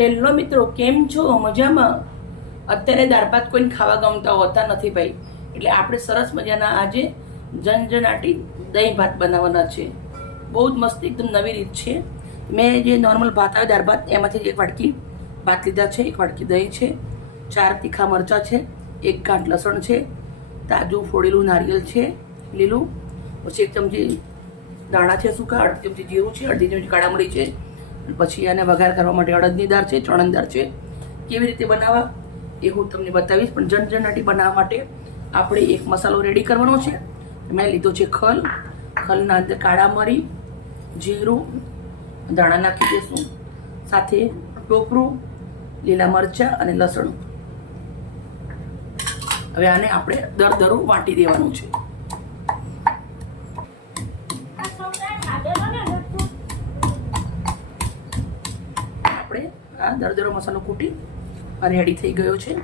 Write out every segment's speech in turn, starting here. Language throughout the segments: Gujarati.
હેલો મિત્રો, કેમ છો? મજામાં? અત્યારે દાળ ભાત કોઈને ખાવા ગમતા હોતા નથી ભાઈ. એટલે આપણે સરસ મજાના આજે જનજનાટી દહીં ભાત બનાવવાના છે. બહુ જ મસ્ત એકદમ નવી રીત છે. મેં જે નોર્મલ ભાત આવે દાળભાત, એમાંથી એક વાટકી ભાત લીધા છે, એક વાટકી દહીં છે, ચાર તીખા મરચાં છે, એક ગાંઠ લસણ છે, તાજું ફોડેલું નારિયેળ છે, લીલું, પછી એક ચમચી દાણા છે, સૂકા, અડધી ચમચી જીરું છે, અડધી ચમચી કાળા મરી છે પછી આને વઘાર કરવા માટે અડદની દાળ છે, ચણન દાળ છે. કેવી રીતે બનાવવા? એ હું તમને બતાવીશ, પણ જનજનાટી બનાવવા માટે આપણે એક મસાલો રેડી કરવાનો છે. મેં લીધો છે ખલ. ખલના અંદર કાળા મરી, જીરું દાણા નાખી દઈશું સાથે ટોપરું, લીલા મરચાં અને લસણ. હવે આને આપણે દર દરું વાટી દેવાનું છે આપણે આ દરદરો મસાલો કૂટી રેડી થઈ ગયો છે.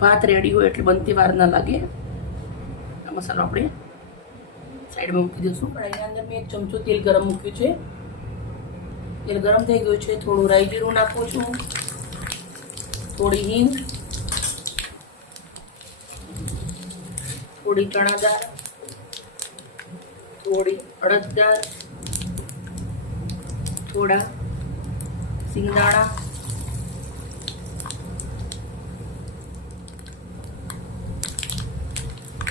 ભાત રેડી હોય એટલે બનતી વાર ના લાગે. આ મસાલો આપણે સાઈડમાં મૂકી દઈશું. પણ એની અંદર મેં એક ચમચો તેલ ગરમ મૂક્યું છે. તેલ ગરમ થઈ ગયું છે. થોડું રાઈ જીરું નાખું છું. થોડી હિંગ. થોડી ચણા દાળ. થોડી અડદ દાળ. થોડા સિંગદાણા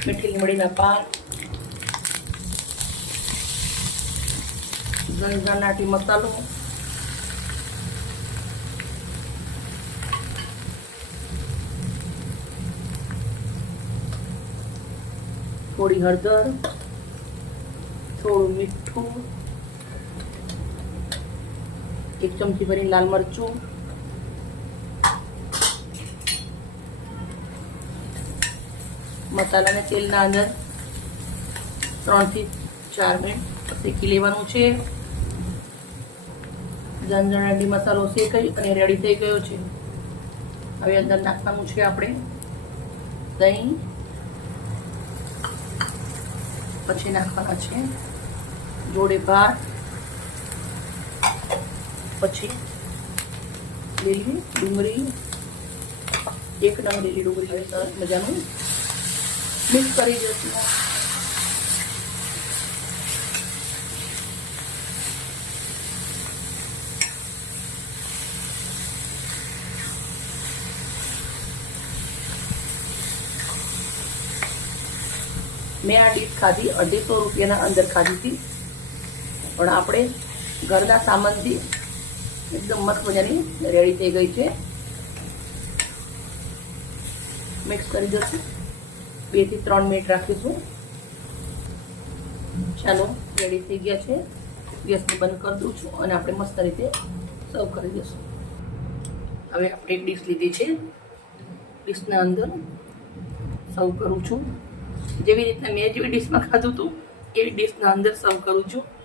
મીઠી લીમડીના પાન. ઝંઝનાટી મસાલો. થોડી હળદર. થોડું મીઠું. એક ચમચી ભરી લાલ મરચું. મસાલાને તેલના અંદર ત્રણથી ચાર મિનિટ શેકી લેવાનું છે. ઝંઝણાટી મસાલો શેકાઈ અને રેડી થઈ ગયો છે. હવે અંદર નાખવાનું છે આપણે દહીં. પછી નાખવાના છે જોડે ભાત. પછી લીલી, ડુંગળી, એક નંબર લીલી ડુંગળી હવે સરસ મજાનું મિક્સ કરી દઈશું મેં આ ડીશ ખાધી અઢીસો રૂપિયાના અંદર ખાધી હતી. પણ આપણે ઘરના સામાનથી એકદમ મસ્ત મજાની રેડી થઈ ગઈ છે. મિક્સ કરી દઈશું. બેથી ત્રણ મિનિટ રાખીશું. ચાલો, રેડી થઈ ગયા છે. ગેસને બંધ કરી દઉં છું અને આપણે મસ્ત રીતે સર્વ કરી દઈશું. હવે આપણે એક ડીશ લીધી છે. ડીશના અંદર સર્વ કરું છું. જેવી રીતના મેં જેવી ડીશમાં ખાધું હતું, એવી ડીશના અંદર સર્વ કરું છું.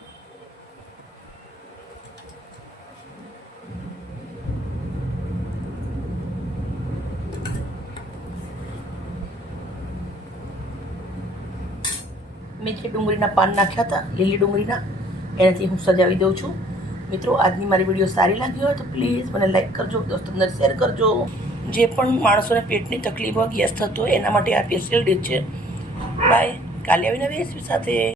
મેં જે ડુંગળીના પાન નાખ્યા હતા, લીલી ડુંગળીના, એનાથી હું સજાવી દઉં છું. મિત્રો, આજની મારી વીડિયો સારી લાગી હોય તો પ્લીઝ મને લાઈક કરજો દોસ્તોને શેર કરજો. જે પણ માણસોને પેટની તકલીફ હોય, ગેસ થતો એના માટે આ સ્પેશિયલ ડીશ છે. બાય કાલે આવીને રેસીપી સાથે.